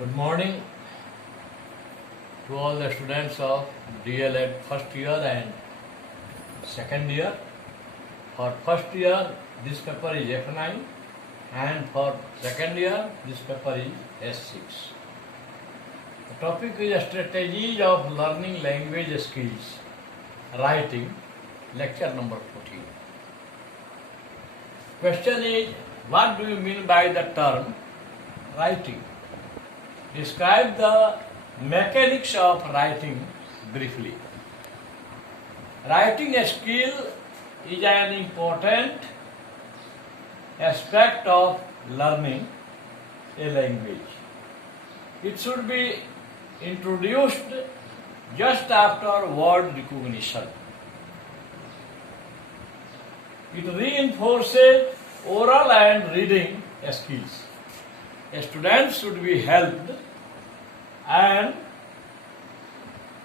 Good morning to all the students of DLED first year and second year. For first year, this paper is F9 and for second year, this paper is S6. The topic is strategies of learning language skills, writing, lecture number 14. Question is, what do you mean by the term writing? Describe the mechanics of writing briefly. Writing skill is an important aspect of learning a language. It should be introduced just after word recognition. It reinforces oral and reading skills. Students should be helped and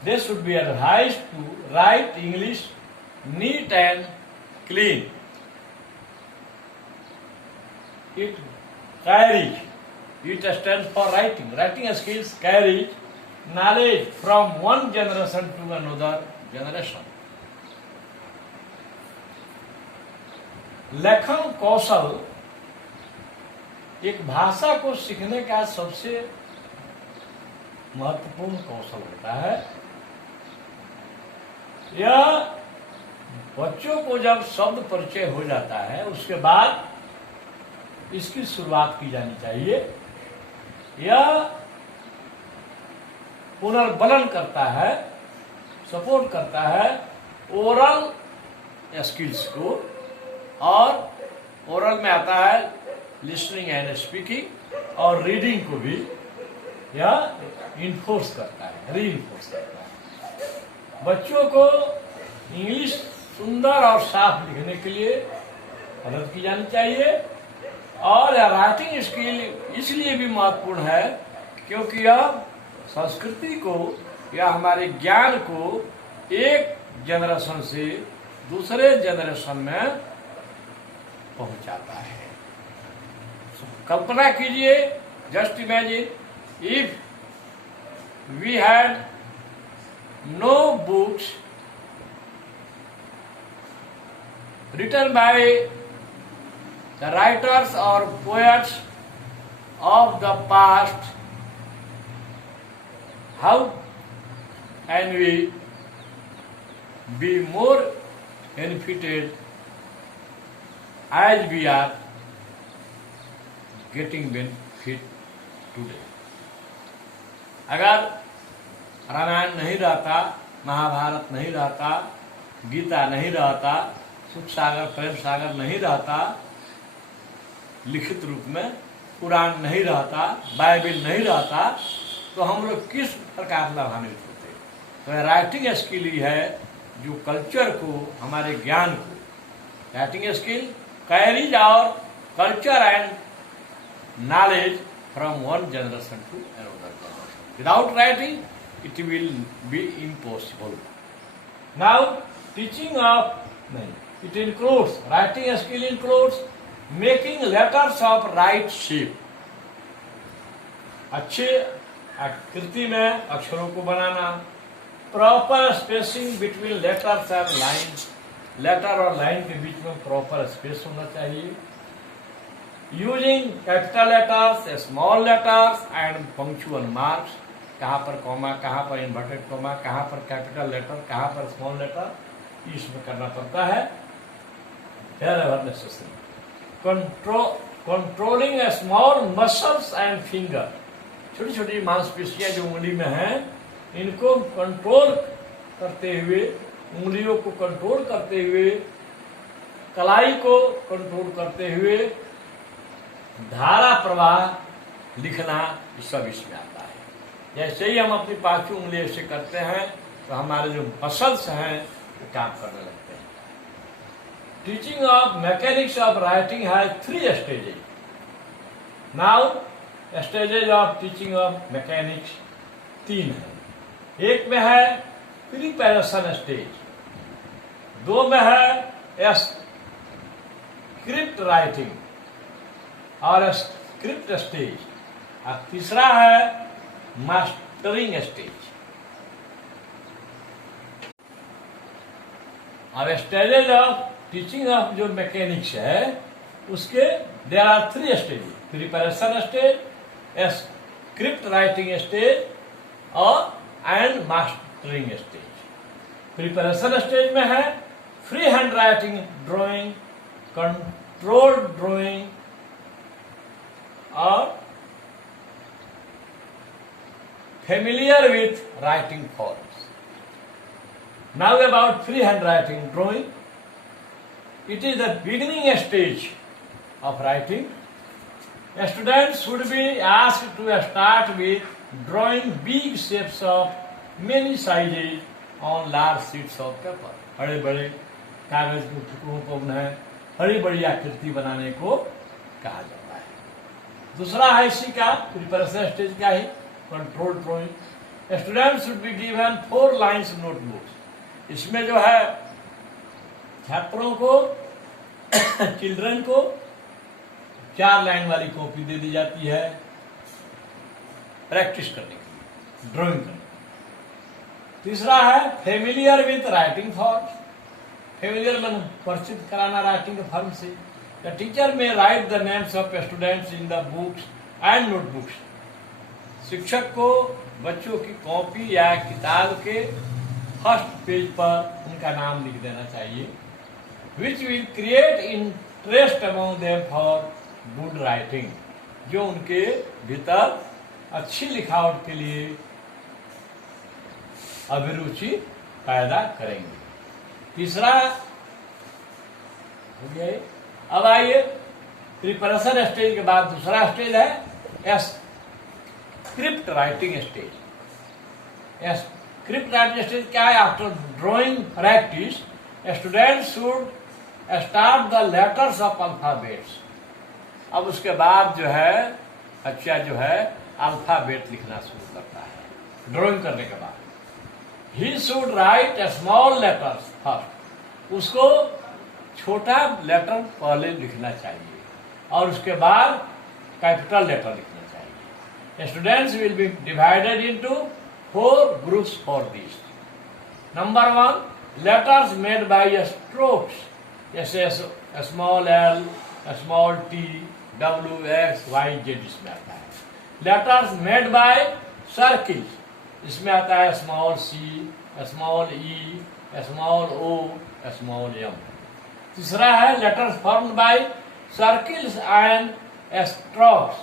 they should be advised to write English neat and clean. It carries, it stands for writing. Writing skills carry knowledge from one generation to another generation. लेखन कौशल एक भाषा को सीखने का सबसे महत्वपूर्ण कौशल होता है। यह बच्चों को जब शब्द परिचय हो जाता है उसके बाद इसकी शुरुआत की जानी चाहिए। यह पुनर्बलन करता है, सपोर्ट करता है ओरल स्किल्स को, और ओरल में आता है लिसनिंग एंड स्पीकिंग, और रीडिंग को भी यह इन्फोर्स करता है, रीइन्फोर्स करता है। बच्चों को इंग्लिश सुंदर और साफ लिखने के लिए मदद की जानी चाहिए। और यह राइटिंग स्किल इसलिए भी महत्वपूर्ण है क्योंकि यह संस्कृति को या हमारे ज्ञान को एक जनरेशन से दूसरे जनरेशन में पहुंचाता है। कल्पना कीजिए, just imagine if we had no books written by the writers or poets of the past, how can we be more benefited as we are getting benefit today? अगर रामायण नहीं रहता, महाभारत नहीं रहता, गीता नहीं रहता, सुख सागर प्रेम सागर नहीं रहता, लिखित रूप में कुरान नहीं रहता, बाइबल नहीं रहता, तो हम लोग किस प्रकार लाभान्वित होते? तो राइटिंग स्किल ही है जो कल्चर को, हमारे ज्ञान को, writing skill carries our culture and knowledge from one generation to another generation. Without writing it will be impossible. Now, teaching of it includes, writing skill includes making letters of right shape. अच्छे आकृति में अक्षरों को बनाना, proper spacing between letters and lines, letter और line के बीच में प्रॉपर स्पेस होना चाहिए. Using capital letters, small letters and punctual marks. कहाँ पर कॉमा, कहाँ पर इन्वर्टेड कॉमा, कहाँ पर कैपिटल लेटर, कहाँ पर स्मॉल लेटर, इसमें करना पड़ता है. Controlling small muscles and finger. छोटी छोटी मांसपेशियां जो उंगली में हैं, इनको कंट्रोल करते हुए, उंगलियों को कंट्रोल करते हुए, कलाई को कंट्रोल करते हुए धारा प्रवाह लिखना, सब इसमें आता है. जैसे ही हम अपनी पांचों उंगलियों से करते हैं तो हमारे जो मसल्स हैं वो काम करने लगते हैं. Teaching of mechanics of writing has 3 stages. Now stages of teaching of mechanics 3 है. एक में है प्रिपरेशन स्टेज, 2 में है स्क्रिप्ट राइटिंग और स्क्रिप्ट स्टेज, अब तीसरा है मास्टरिंग स्टेज। अब स्टेजेज ऑफ टीचिंग ऑफ जो मैकेनिक्स है उसके there are 3 stage. Preparation stage, script writing stage और and mastering stage. Preparation stage में है free hand writing drawing, control drawing और familiar with writing forms. Now about free hand writing drawing, it is the beginning stage of writing. A student should be asked to start with drawing big shapes of many sizes on large sheets of paper. बड़े बड़े कागज के टुकड़ों को उन्हें बड़ी बड़ी आकृति बनाने को कहा जाता है। दूसरा है इसी का प्रिपरेशन स्टेज का ही control drawing. Student should be given 4 lines notebooks. इसमें जो है छात्रों को चिल्ड्रन को 4 लाइन वाली कॉपी दे दी जाती है प्रैक्टिस करने के लिए, ड्राइंग करने। तीसरा है familiar with writing form. Familiar मन परिचित कराना राइटिंग के फॉर्म से। द टीचर में right the names of students in the books and notebooks. शिक्षक को बच्चों की कॉपी या किताब के फर्स्ट पेज पर उनका नाम लिख देना चाहिए, which will create interest among them for good writing, जो उनके भीतर अच्छी लिखावट के लिए अभिरुचि पैदा करेंगे। तीसरा हो गया। अब आइए प्रिपरेशन स्टेज के बाद दूसरा स्टेज है script writing stage. Script writing stage क्या है? After drawing practice student should start the letters of alphabets. अब उसके बाद जो है बच्चा जो है अल्फाबेट लिखना शुरू करता है ड्राइंग करने के बाद। He should write small letters first. उसको छोटा लेटर पहले लिखना चाहिए और उसके बाद कैपिटल लेटर लिखना चाहिए। Students will be divided into 4 groups for this. Number 1, letters made by strokes, जैसे small L, small T, W, X, Y, Z इसमें आता है। लेटर्स मेड बाय सर्किल्स, इसमें आता है small C, small E, small O, small M. तीसरा है letters formed by circles and strokes,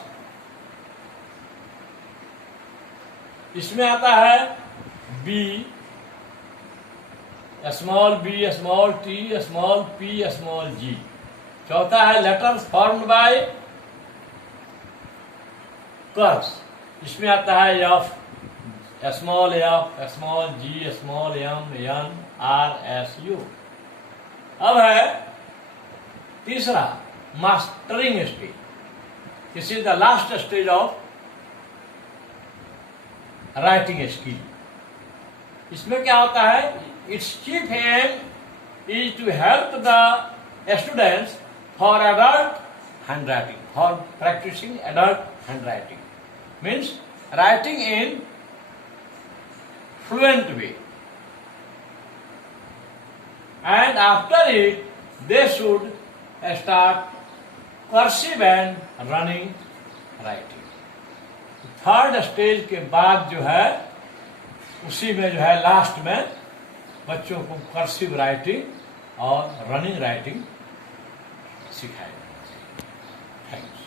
इसमें आता है B, small B, small T, small P, small G. चौथा है लेटर्स फॉर्म्ड बाय कर्व्स, इसमें आता है F, small F, small G, small M, N, R, S, U. अब है तीसरा mastering stage. This is the last stage of writing skill. इसमें क्या होता है? Its chief aim is to help the students for adult handwriting, for practicing adult handwriting. Means writing in fluent way. And after it, they should start cursive and running writing. Third stage के बाद जो है उसी में जो है last में बच्चों को कर्सिव राइटिंग और रनिंग राइटिंग सिखाया जाना चाहिए। थैंक्स।